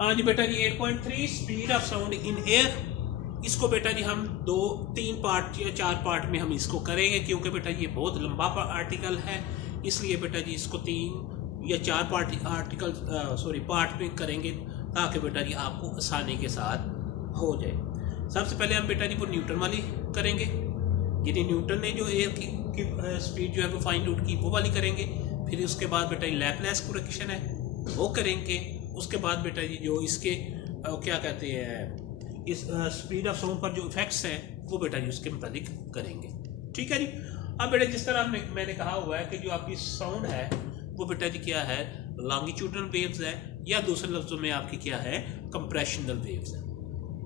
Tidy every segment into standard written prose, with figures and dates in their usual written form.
हाँ जी बेटा जी 8.3 speed of sound in air. इसको बेटा जी हम तीन पार्ट या चार पार्ट में हम इसको करेंगे, क्योंकि बेटा ये बहुत लंबा आर्टिकल है, इसलिए बेटा जी इसको 3 या 4 पार्ट में करेंगे, ताकि बेटा जी आपको आसानी के साथ हो जाए। सबसे पहले हम बेटा जी वो न्यूटन वाली करेंगे, यानी न्यूटन ने जो एयर की स्पीड जो है वो फाइंड आउट की, वो वाली करेंगे। फिर उसके बाद बेटा जी लैपलेस करेक्शन है वो करेंगे। उसके बाद बेटा जी जो इसके क्या कहते हैं इस स्पीड ऑफ साउंड पर जो इफेक्ट्स हैं वो बेटा जी उसके मुताबिक करेंगे। ठीक है जी। अब बेटा जिस तरह मैंने कहा हुआ है कि जो आपकी साउंड है वो बेटा जी क्या है, लॉन्गिट्यूडनल वेव्स है, या दूसरे लफ्जों में आपकी क्या है, कंप्रेशनल वेव्स है।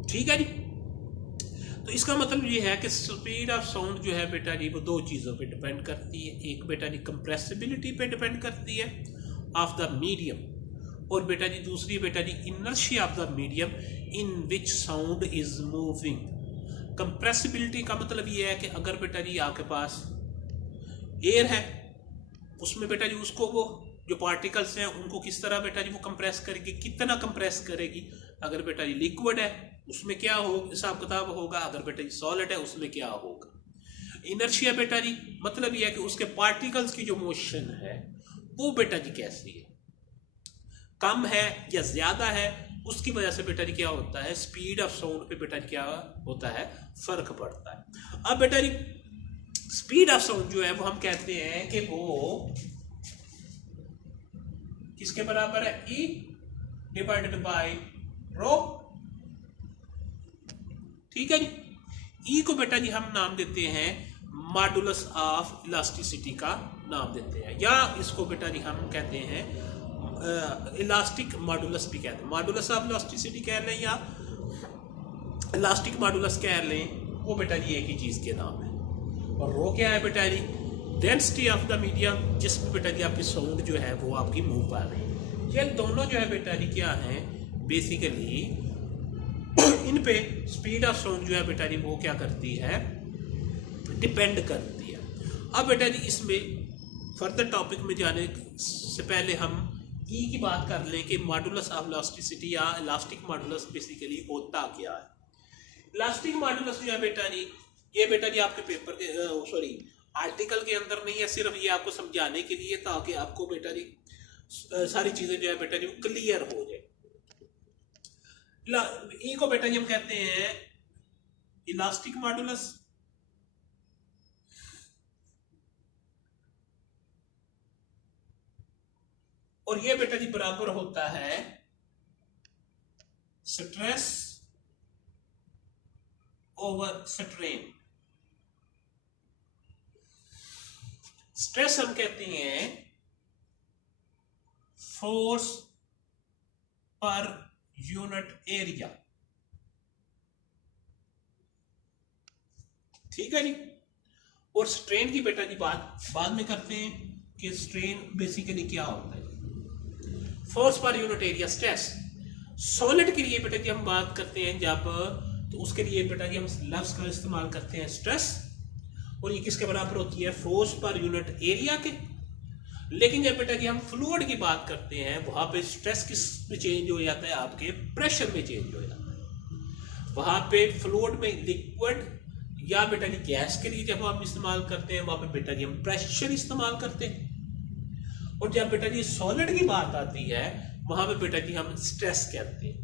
ठीक है जी। तो इसका मतलब ये है कि स्पीड ऑफ साउंड जो है बेटा जी वो दो चीज़ों पे डिपेंड करती है। एक बेटा जी कंप्रेसिबिलिटी पे डिपेंड करती है ऑफ द मीडियम, और बेटा जी दूसरी बेटा जी inertia of the medium in which sound is moving. Compressibility का मतलब ये है कि अगर बेटा जी आपके पास एयर है, उसमें बेटा जी उसको वो जो पार्टिकल्स हैं उनको किस तरह बेटा जी वो कंप्रेस करेगी, कितना कंप्रेस करेगी। अगर बेटा जी लिक्विड है उसमें क्या हो हिसाब किताब होगा, अगर बेटा जी सॉलिड है उसमें क्या होगा। इनर्शिया बेटा जी मतलब ये है कि उसके पार्टिकल्स की जो मोशन है वो बेटा जी कैसी है, कम है या ज्यादा है, उसकी वजह से बेटा जी क्या होता है, स्पीड ऑफ साउंड पे बेटा जी क्या होता है, फर्क पड़ता है। अब बेटा जी स्पीड ऑफ साउंड जो है वो हम कहते हैं कि वो किसके बराबर है, E डिवाइडेड बाय रो। ठीक है जी। E को बेटा जी हम नाम देते हैं मॉडुलस ऑफ इलास्टिसिटी का नाम देते हैं, या इसको बेटा जी हम कहते हैं इलास्टिक मॉडुलस भी कहते हैं। मॉडुलस ऑफ इलास्टिसिटी कह लें या इलास्टिक मॉडुलस कह लें, वो बेटा जी एक ही चीज़ के नाम है। और रो क्या है बेटा जी, डेंसिटी ऑफ द मीडियम, जिसमें बेटा जी आपकी साउंड जो है वो आपकी मूव कर रही है। ये दोनों जो है बेटा जी क्या है, बेसिकली इन पे स्पीड ऑफ साउंड जो है बेटा जी वो क्या करती है, डिपेंड करती है। अब बेटा जी इसमें फर्दर टॉपिक में जाने से पहले हम ई की बात कर लें कि मॉडुलस ऑफ इलास्टिसिटी या इलास्टिक मॉडुलस बेसिकली होता क्या है। इलास्टिक मॉडुलस जो है बेटा जी ये बेटा जी आपके पेपर के आर्टिकल के अंदर नहीं है, सिर्फ ये आपको समझाने के लिए, ताकि आपको बेटा जी सारी चीजें जो है बेटा जी क्लियर हो जाए। ई को बेटा जी हम कहते हैं इलास्टिक मॉडुलस, और ये बेटा जी बराबर होता है स्ट्रेस ओवर स्ट्रेन। स्ट्रेस हम कहते हैं फोर्स पर यूनिट एरिया। ठीक है जी। और स्ट्रेन की बेटा जी बात बाद में करते हैं कि स्ट्रेन बेसिकली क्या होता है। Force per unit area stress. Solid के लिए बेटा जी हम बात करते हैं जब, तो उसके लिए बेटा जी हम लफ्ज का इस्तेमाल करते हैं स्ट्रेस, और ये किसके बराबर होती है, फोर्स पर यूनिट एरिया के। लेकिन जब बेटा जी हम फ्लूइड की बात करते हैं वहां पे स्ट्रेस किस में चेंज हो जाता है, आपके प्रेशर में चेंज हो जाता है। वहां पे फ्लूइड में लिक्विड या बेटा जी गैस के लिए जब हम इस्तेमाल करते हैं वहां पे बेटा जी हम प्रेशर इस्तेमाल करते हैं। और जब बेटा जी सॉलिड की बात आती है वहां पे बेटा जी हम स्ट्रेस कहते हैं।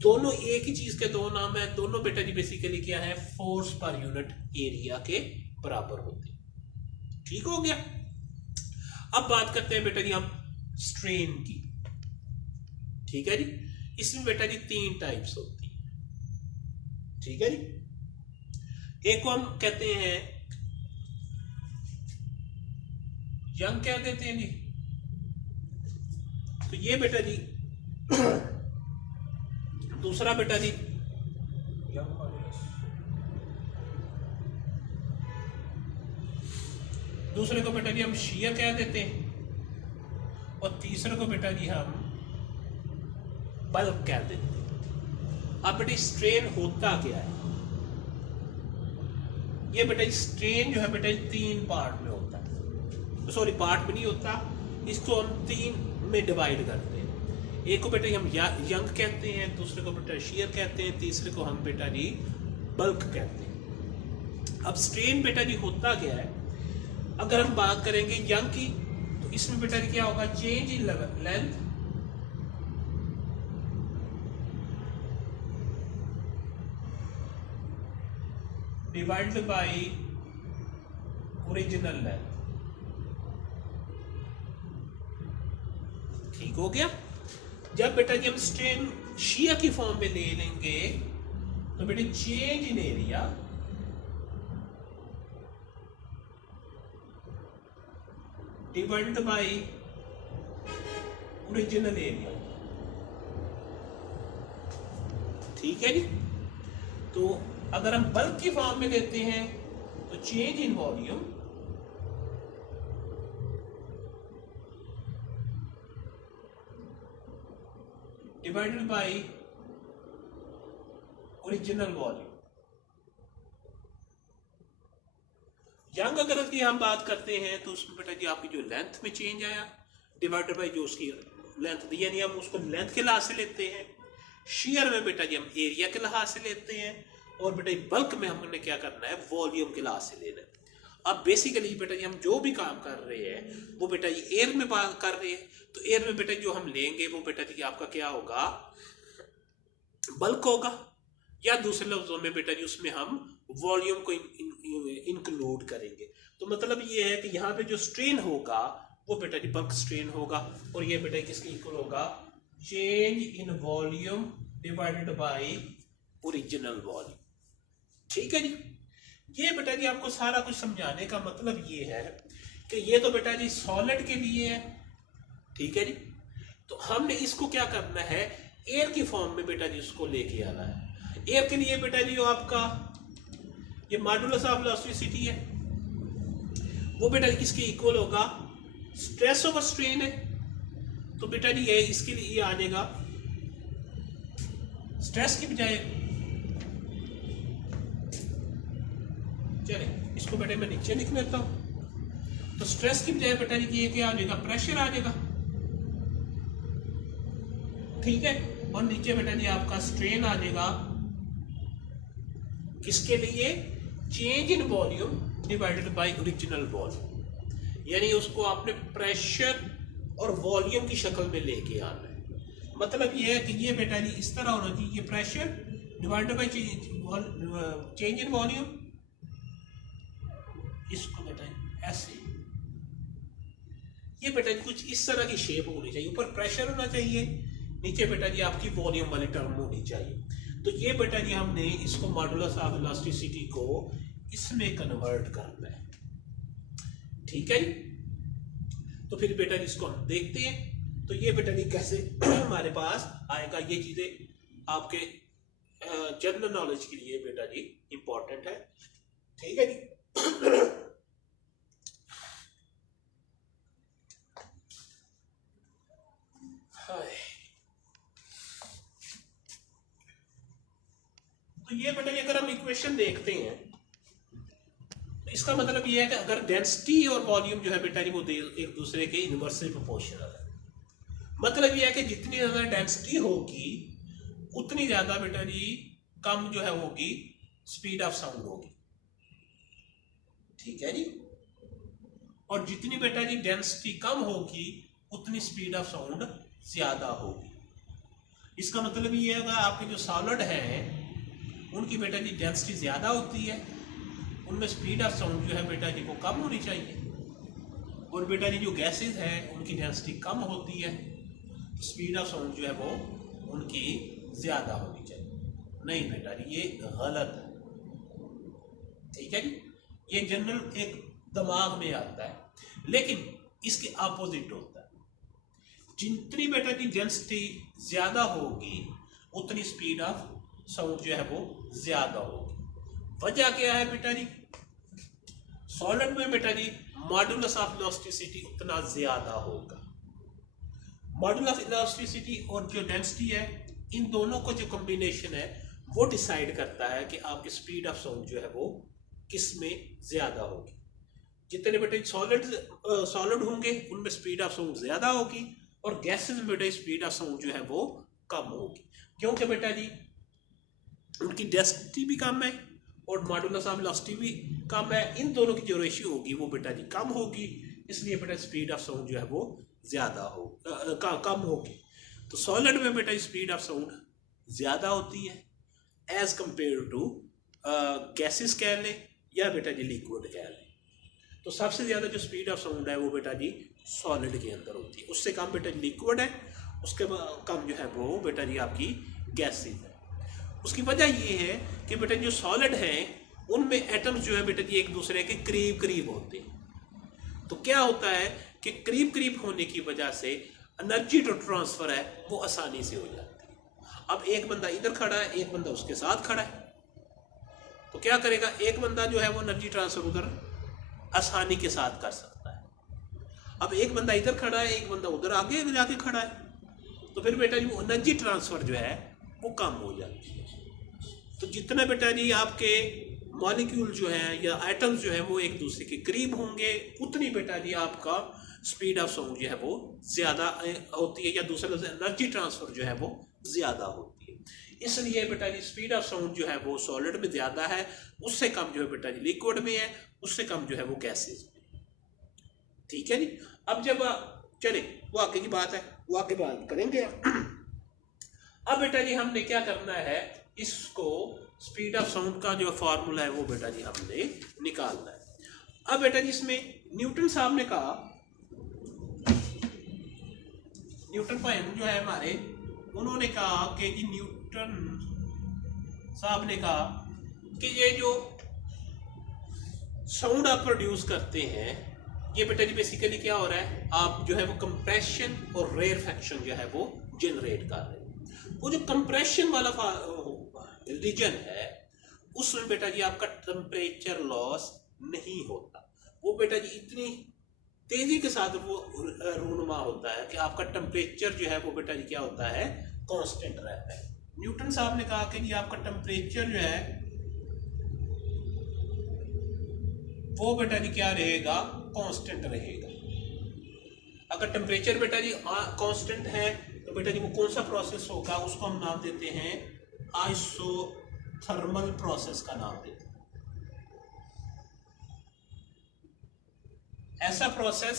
दोनों एक ही चीज के दो नाम है, दोनों बेटा जी बेसिकली क्या है, फोर्स पर यूनिट एरिया के बराबर होते हैं। ठीक हो गया। अब बात करते हैं बेटा जी हम स्ट्रेन की। ठीक है जी। इसमें बेटा जी 3 टाइप्स होती है। ठीक है जी। एक को हम कहते हैं यंग कह देते हैं जी। तो ये बेटा जी दूसरा बेटा जी दूसरे को बेटा जी हम शियर कह देते हैं, और तीसरे को बेटा जी हम बल्क कह देते हैं। अब बेटा स्ट्रेन होता क्या है, ये बेटा स्ट्रेन जो है बेटा 3 पार्ट में होता है, सॉरी पार्ट में नहीं होता, इसको हम 3 में डिवाइड करते हैं। एक को बेटा जी हम यंग कहते हैं, दूसरे को बेटा शेयर कहते हैं, तीसरे को हम बेटा जी बल्क कहते हैं। अब स्ट्रेन बेटा जी होता क्या है, अगर हम बात करेंगे यंग की तो इसमें बेटा जी क्या होगा, change in length divided by original length. ठीक हो गया। जब बेटा जी हम स्ट्रेन शियर की फॉर्म में ले लेंगे तो बेटे change in area divided by original area. ठीक है जी। तो अगर हम बल्क की फॉर्म में लेते हैं तो change in volume divided by original volume. Young अगर की हम बात करते हैं तो उसमें बेटा जी आपकी जो लेंथ में चेंज आया डिवाइडेड बाय जो उसकी लेंथ दी, यानी हम उसको लेंथ के लिहाज से लेते हैं। शेयर में बेटा जी हम एरिया के लिहाज से लेते हैं, और बेटा बल्क में हमने क्या करना है, वॉल्यूम के लिहाज से लेना है। अब बेसिकली बेटा जी हम जो भी काम कर रहे हैं वो बेटा जी एयर में बात कर रहे हैं, तो एयर में बेटा जो हम लेंगे वो बेटा जी आपका क्या होगा, बल्क होगा, या दूसरे लफ्जों में बेटा जी उसमें हम वॉल्यूम को इंक्लूड करेंगे। तो मतलब ये है कि यहाँ पे जो स्ट्रेन होगा वो बेटा जी बल्क स्ट्रेन होगा, और ये बेटा किसके इक्वल होगा, change in volume divided by original volume. ठीक है जी। ये बेटा जी आपको सारा कुछ समझाने का मतलब ये है कि ये तो बेटा जी सॉलिड के लिए है। ठीक है जी। तो हमने इसको क्या करना है, एयर की फॉर्म में बेटा जी उसको लेके आना है। एयर के लिए बेटा जी जो आपका ये मॉडुलस ऑफ इलास्टिसिटी है वो बेटा जी किसके इक्वल होगा, स्ट्रेस ओवर स्ट्रेन है। तो बेटा जी ये इसके लिए आ जाएगा स्ट्रेस की बजाय, चले इसको बेटे मैं नीचे लिख लेता हूं, तो स्ट्रेस की बजाय बेटा जी ये क्या आ जाएगा, प्रेशर आ जाएगा। ठीक है। और नीचे बेटा जी आपका स्ट्रेन आ जाएगा किसके लिए, change in volume divided by original volume, यानी उसको आपने प्रेशर और वॉल्यूम की शक्ल में लेके आना है। मतलब ये है कि ये बेटा जी इस तरह होना चाहिए, ये pressure divided by change in volume, इसको बेटा ऐसे, ये बेटा जी कुछ इस तरह की शेप होनी चाहिए, ऊपर प्रेशर होना चाहिए, नीचे बेटा जी आपकी वॉल्यूम वाली टर्म होनी चाहिए। तो ये बेटा जी हमने इसको मॉडुलस ऑफ इलास्टिसिटी को इसमें कन्वर्ट करना है। ठीक है जी। तो फिर बेटा जी इसको हम देखते हैं, तो ये बेटा जी कैसे हमारे पास आएगा, ये चीजें आपके जनरल नॉलेज के लिए बेटा जी इंपॉर्टेंट है। ठीक है जी। तो ये बेटा अगर हम इक्वेशन देखते हैं तो इसका मतलब ये है कि अगर डेंसिटी और वॉल्यूम जो है बेटा जी वो एक दूसरे के इनवर्सली प्रोपोर्शनल है। मतलब ये है कि जितनी ज्यादा डेंसिटी होगी उतनी ज्यादा बेटा जी कम जो है होगी स्पीड ऑफ साउंड होगी। ठीक है जी। और जितनी बेटा जी डेंसिटी कम होगी उतनी स्पीड ऑफ साउंड ज्यादा होगी। इसका मतलब ये है आपके जो सॉलिड है उनकी बेटा जी डेंसिटी ज्यादा होती है, उनमें स्पीड ऑफ साउंड जो है बेटा जी वो कम होनी चाहिए, और बेटा जी जो गैसेस है उनकी डेंसिटी कम होती है तो स्पीड ऑफ साउंड जो है वो उनकी ज्यादा होनी चाहिए। नहीं बेटा जी ये गलत है। ठीक है जी। ये जनरल एक दिमाग में आता है, लेकिन इसके अपोजिट होता है। जितनी बेटा जी डेंसिटी ज्यादा होगी उतनी स्पीड ऑफ साउंड जो है वो ज्यादा होगी। वजह क्या है बेटा जी, सॉलिड में बेटा जी मॉडुलस ऑफ इलास्टिसिटी उतना ज्यादा होगा। मॉडुलस ऑफ इलास्टिसिटी और जो डेंसिटी है इन दोनों को जो कॉम्बिनेशन है वो डिसाइड करता है कि आपकी स्पीड ऑफ साउंड जो है वो किस में ज्यादा होगी। जितने बेटे सॉलिड होंगे उनमें स्पीड ऑफ साउंड ज्यादा होगी, और गैसेस में बेटा स्पीड ऑफ साउंड जो है वो कम होगी, क्योंकि बेटा जी उनकी डेंसिटी भी कम है और मॉडुलस ऑफ वेलोसिटी भी कम है। इन दोनों की जो रेशियो होगी वो बेटा जी कम होगी, इसलिए बेटा स्पीड ऑफ साउंड जो है वो ज़्यादा हो कम होगी। तो सॉलिड में बेटा स्पीड ऑफ साउंड ज़्यादा होती है एज कंपेयर टू गैसेस कह लें या बेटा जी लिक्विड कह लें। तो सबसे ज़्यादा जो स्पीड ऑफ साउंड है वो बेटा जी सॉलिड के अंदर होती है, उससे कम बेटा लिक्विड है, उसके कम जो है वो बेटा जी आपकी गैसेस है। उसकी वजह ये है कि बेटा जो सॉलिड हैं उनमें एटम्स जो है बेटा जी एक दूसरे के करीब करीब होते हैं। तो क्या होता है कि करीब करीब होने की वजह से एनर्जी जो ट्रांसफ़र है वो आसानी से हो जाती है। अब एक बंदा इधर खड़ा है, एक बंदा उसके साथ खड़ा है, तो क्या करेगा, एक बंदा जो है वो एनर्जी ट्रांसफ़र उधर आसानी के साथ कर सकता है। अब एक बंदा इधर खड़ा है, एक बंदा उधर आगे जाके खड़ा है, तो फिर बेटा जी वो एनर्जी ट्रांसफ़र जो है वो कम हो जाती है। तो जितना बेटा जी आपके मॉलिक्यूल जो है या आइटम्स जो है वो एक दूसरे के करीब होंगे, उतनी बेटा जी आपका स्पीड ऑफ साउंड जो है वो ज़्यादा होती है, या दूसरे से एनर्जी ट्रांसफ़र जो है वो ज़्यादा होती है। इसलिए बेटा जी स्पीड ऑफ साउंड जो है वो सॉलिड में ज़्यादा है, उससे कम जो है बेटा जी लिक्विड में है, उससे कम जो है वो गैसेस में। ठीक है जी। अब जब चले वो आगे की बात है, वो आगे बात करेंगे। अब बेटा जी हमने क्या करना है, इसको स्पीड ऑफ साउंड का जो फार्मूला है वो बेटा जी हमने निकालना है। अब बेटा जी इसमें न्यूटन साहब ने कहा, न्यूटन भाई जो है हमारे, उन्होंने कहा कि जी न्यूटन साहब ने कहा कि ये जो साउंड आप प्रोड्यूस करते हैं ये बेटा जी बेसिकली क्या हो रहा है, आप जो है वो कंप्रेशन और रेयरफैक्शन जो है वो जनरेट कर रहे हैं। वो जो कंप्रेशन वाला रीजन है उसमें बेटा जी आपका टेम्परेचर लॉस नहीं होता, वो बेटा जी इतनी तेजी के साथ वो रूनुमा होता है कि आपका टेम्परेचर जो है वो बेटा जी क्या होता है, कांस्टेंट रहता है। न्यूटन साहब ने कहा कि जी आपका टेम्परेचर जो है वो बेटा जी क्या रहेगा, कांस्टेंट रहेगा। अगर टेम्परेचर बेटा जी कांस्टेंट है तो बेटा जी वो कौन सा प्रोसेस होगा, उसको हम नाम देते हैं आइसोथर्मल प्रोसेस का नाम देते हैं। ऐसा प्रोसेस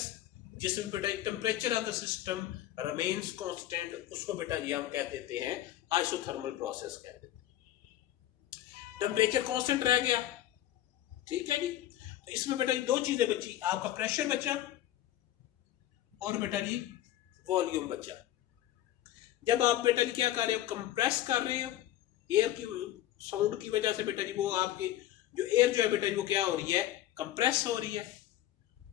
जिसमें बेटा temperature of the system remains constant, उसको बेटा जी हम कह देते हैं आइसोथर्मल प्रोसेस कह देते हैं। टेम्परेचर कांस्टेंट रह गया, ठीक है जी। तो इसमें बेटा जी दो चीजें बची, आपका प्रेशर बचा और बेटा जी वॉल्यूम बचा। जब आप बेटा जी क्या कर रहे हो, कंप्रेस कर रहे हो एयर की साउंड की वजह से बेटा जी वो आपकी जो एयर जो है बेटा जी वो क्या हो रही है, कंप्रेस हो रही है।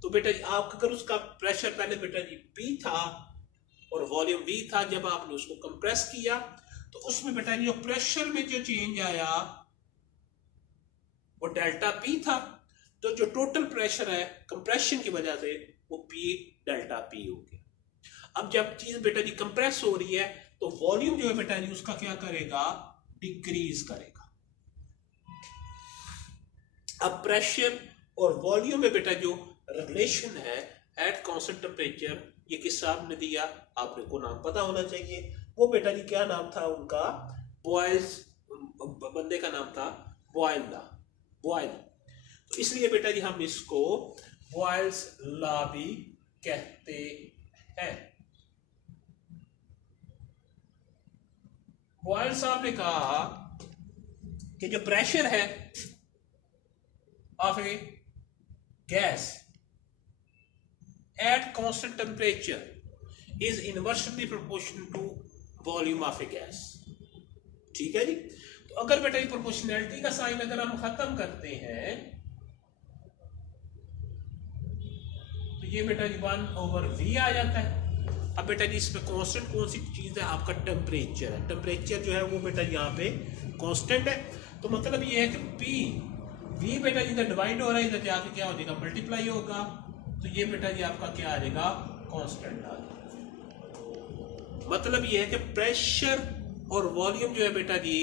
तो बेटा जी आपका अगर उसका प्रेशर पहले बेटा जी P था और वॉल्यूम V था, जब आपने उसको कंप्रेस किया तो उसमें बेटा जी जो प्रेशर में जो चेंज आया वो डेल्टा P था। तो जो टोटल प्रेशर है कंप्रेशन की वजह से वो P डेल्टा P हो गया। अब जब चीज बेटा जी कंप्रेस हो रही है तो वॉल्यूम जो है बेटा जी उसका क्या करेगा, डिक्रीज करेगा। अब प्रेशर और वॉल्यूम में बेटा जो रिलेशन है एट कांस्टेंट टेम्परेचर, ये किस साहब ने दिया, आपने को नाम पता होना चाहिए। वो बेटा जी क्या नाम था उनका, बॉयल्स, बंदे का नाम था बॉयल लॉ, बॉयल। तो इसलिए बेटा जी हम इसको बॉयल्स लॉ भी कहते हैं। बॉयल साहब ने कहा कि जो प्रेशर है of a gas at constant temperature is inversely proportional to volume of a gas. ठीक है जी। तो अगर बेटा ये प्रोपोर्शनैलिटी का साइन अगर हम खत्म करते हैं तो ये बेटा जी 1/V आ जाता है। अब बेटा जी इसमें कांस्टेंट कौन सी चीज है, आपका टेम्परेचर है। टेम्परेचर जो है वो बेटा जी यहाँ पे कांस्टेंट है। तो मतलब ये है कि V बेटा जी इधर डिवाइड हो रहा है, इधर जाके क्या हो जाएगा, मल्टीप्लाई होगा। तो ये बेटा जी आपका क्या आ जाएगा, कांस्टेंट आ जाएगा। मतलब ये है कि प्रेशर और वॉल्यूम जो है बेटा जी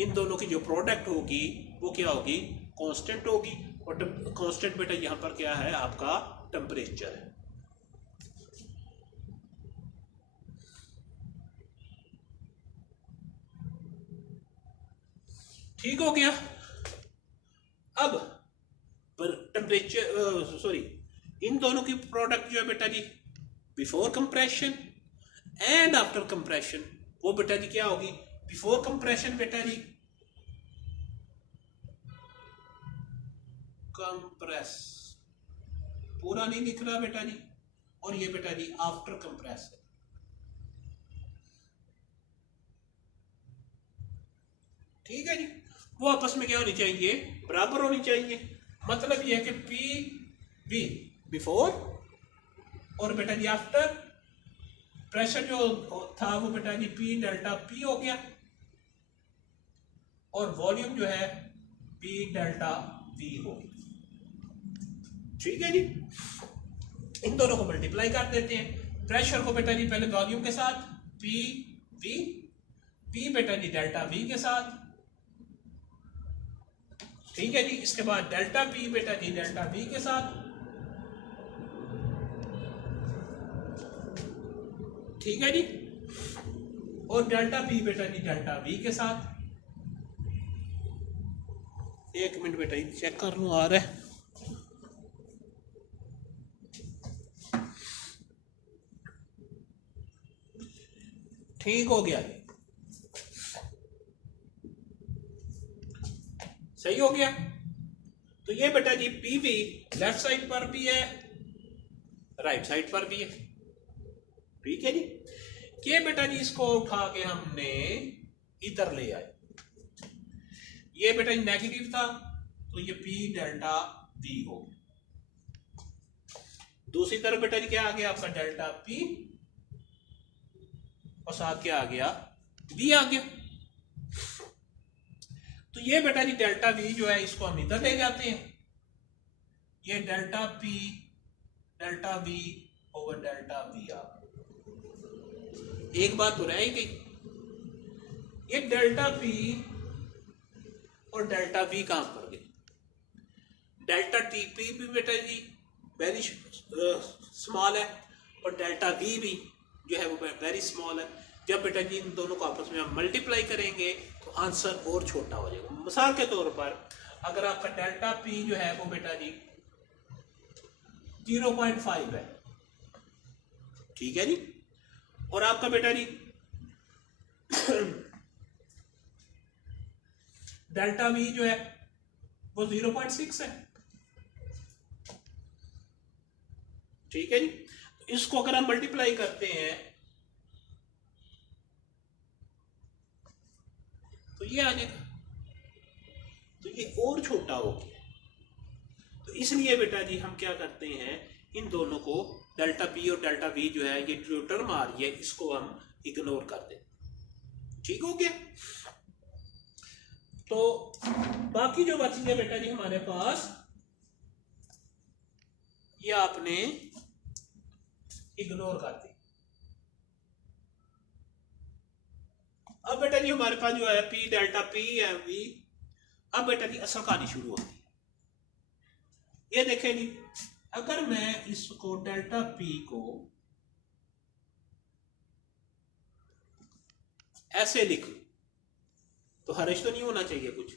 इन दोनों की जो प्रोडक्ट होगी वो क्या होगी, कांस्टेंट होगी। और कांस्टेंट बेटा यहाँ पर क्या है, आपका टेम्परेचर है। ठीक हो गया। अब टेम्परेचर सॉरी, इन दोनों की प्रोडक्ट जो है बेटा जी before compression and after compression, वो बेटा जी क्या होगी? बिफोर कंप्रेशन बेटा जी कंप्रेस, पूरा नहीं लिख रहा बेटा जी, और ये बेटा जी आफ्टर कंप्रेस है। ठीक है जी, वो आपस में क्या होनी चाहिए? बराबर होनी चाहिए। मतलब ये है कि पी वी बिफोर और बेटा जी आफ्टर, प्रेशर जो था वो बेटा जी पी डेल्टा पी हो गया, और वॉल्यूम जो है पी डेल्टा वी हो गया। ठीक है जी, इन दोनों को मल्टीप्लाई कर देते हैं। प्रेशर को बेटा जी पहले वॉल्यूम के साथ पी वी, पी बेटा जी डेल्टा वी के साथ। ठीक है जी, इसके बाद डेल्टा पी बेटा जी डेल्टा वी के साथ। ठीक है जी, और डेल्टा पी बेटा जी डेल्टा वी के साथ। एक मिनट बेटा जी चेक कर लूं, आ रहा है। ठीक हो गया, सही हो गया। तो ये बेटा G P V left side पर भी है, राइट साइड पर भी है। ठीक है जी, ये बेटा जी इसको उठा के हमने इधर ले आए। ये बेटा जी नेगेटिव था, तो ये पी डेल्टा वी हो गया। दूसरी तरफ बेटा जी क्या आ गया आपका? डेल्टा पी, और साथ क्या आ गया? वी आ गया। तो ये बेटा जी डेल्टा वी जो है इसको हम इधर ले जाते हैं। ये delta P delta V over delta V आ गया। एक बात तो रह ही गई, ये डेल्टा पी और डेल्टा वी कहां पर गए? डेल्टा टी पी भी बेटा जी वेरी स्मॉल है, और डेल्टा वी भी जो है वो वेरी स्मॉल है। जब बेटा जी इन दोनों को आपस में हम मल्टीप्लाई करेंगे तो आंसर और छोटा हो जाएगा। मिसाल के तौर पर अगर आपका डेल्टा पी जो है वो बेटा जी 0.5 है, ठीक है जी, और आपका बेटा जी डेल्टा वी जो है वो 0.6 है। ठीक है जी, तो इसको अगर हम मल्टीप्लाई करते हैं तो ये आ जाएगा, तो ये और छोटा हो गया। तो इसलिए बेटा जी हम क्या करते हैं, इन दोनों को डेल्टा पी और डेल्टा वी जो है ये जो टर्म आ रही है इसको हम इग्नोर कर दें। ठीक हो गया। तो बाकी जो बची है बेटा जी हमारे पास, ये आपने इग्नोर कर दी। अब बेटा जी हमारे पास जो है पी डेल्टा पी है वी, अब बेटा जी असल कहानी शुरू होती है। ये देखें जी, अगर मैं इसको डेल्टा पी को ऐसे लिख लूं तो हर्ष तो नहीं होना चाहिए कुछ।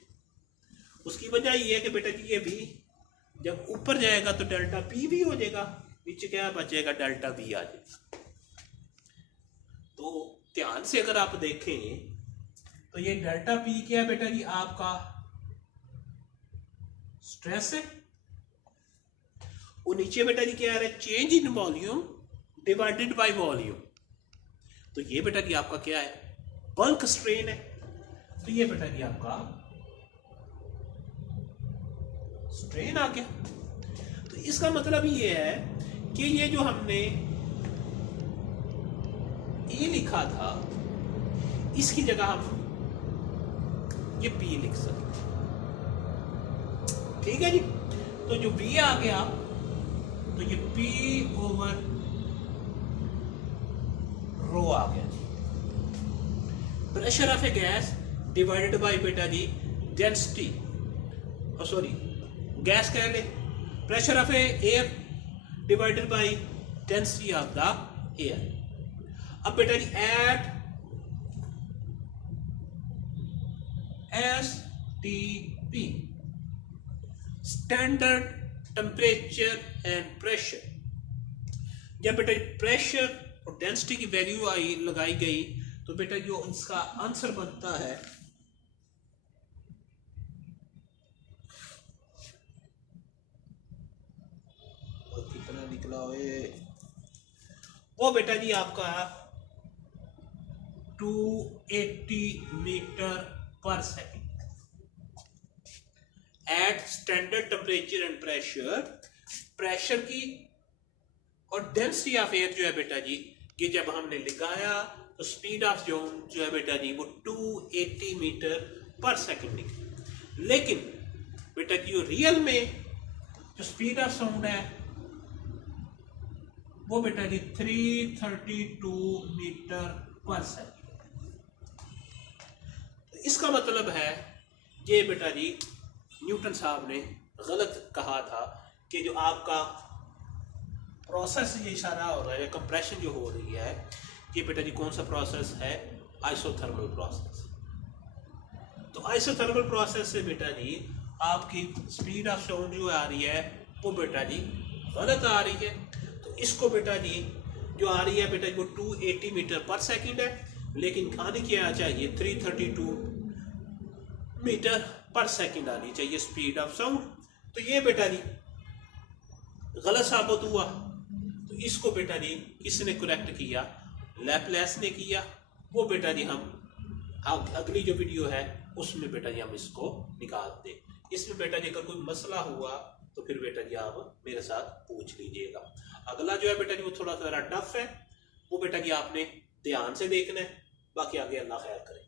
उसकी वजह ये है कि बेटा जी ये भी जब ऊपर जाएगा तो डेल्टा पी भी हो जाएगा, नीचे क्या बचेगा? डेल्टा वी आ जाएगा। तो ध्यान से अगर आप देखें तो ये डेल्टा पी क्या है बेटा जी? आपका स्ट्रेस है, और नीचे बेटा जी क्या आ रहा है? Change in volume divided by volume. तो ये बेटा जी आपका क्या है? बल्क स्ट्रेन है। तो ये बेटा जी आपका स्ट्रेन आ गया। तो इसका मतलब ये है कि ये जो हमने ए लिखा था इसकी जगह हम ये पी लिख सकते। ठीक है जी, तो जो बी आ गया तो ये पी ओवर रो आ गया। Pressure of a gas divided by बेटा जी डेंसिटी, सॉरी गैस कह ले, pressure of a air divided by density of the air. अब बेटा जी at S TP, standard temperature and pressure. जब बेटा प्रेशर और डेंसिटी की वैल्यू आई लगाई गई तो बेटा जो इसका आंसर बनता है वो कितना निकला हुए, वो बेटा जी आपका 280 मीटर पर second at standard temperature and pressure. Pressure की और डेंसिटी ऑफ एयर जो है बेटा जी, ये जब हमने लगाया तो स्पीड ऑफ जो है बेटा जी वो 280 मीटर पर सेकंड निकली। लेकिन बेटा जी जो रियल में जो स्पीड ऑफ साउंड है वो बेटा जी 332 मीटर पर सेकंड। तो इसका मतलब है ये बेटा जी न्यूटन साहब ने गलत कहा था कि जो आपका प्रोसेस ये इशारा हो रहा है, कंप्रेशन जो हो रही है, ये बेटा जी कौन सा प्रोसेस है? Isothermal process. तो आइसोथर्मल प्रोसेस से बेटा जी आपकी स्पीड ऑफ साउंड जो आ रही है वो बेटा जी गलत आ रही है। तो इसको बेटा जी जो आ रही है बेटा जी वो 280 मीटर पर सेकंड है, लेकिन आनी क्या चाहिए 332 मीटर पर सेकंड आनी चाहिए स्पीड ऑफ साउंड। तो ये बेटा जी गलत साबित हुआ। तो इसको बेटा जी किसने करेक्ट किया? लैपलेस ने किया। वो बेटा जी हम अगली जो वीडियो है उसमें बेटा जी हम इसको निकाल दें। इसमें बेटा जी अगर कोई मसला हुआ तो फिर बेटा जी आप मेरे साथ पूछ लीजिएगा। अगला जो है बेटा जी वो थोड़ा सा टफ है, वो बेटा जी आपने ध्यान से देखना है। बाकी आगे अल्लाह खैर करे।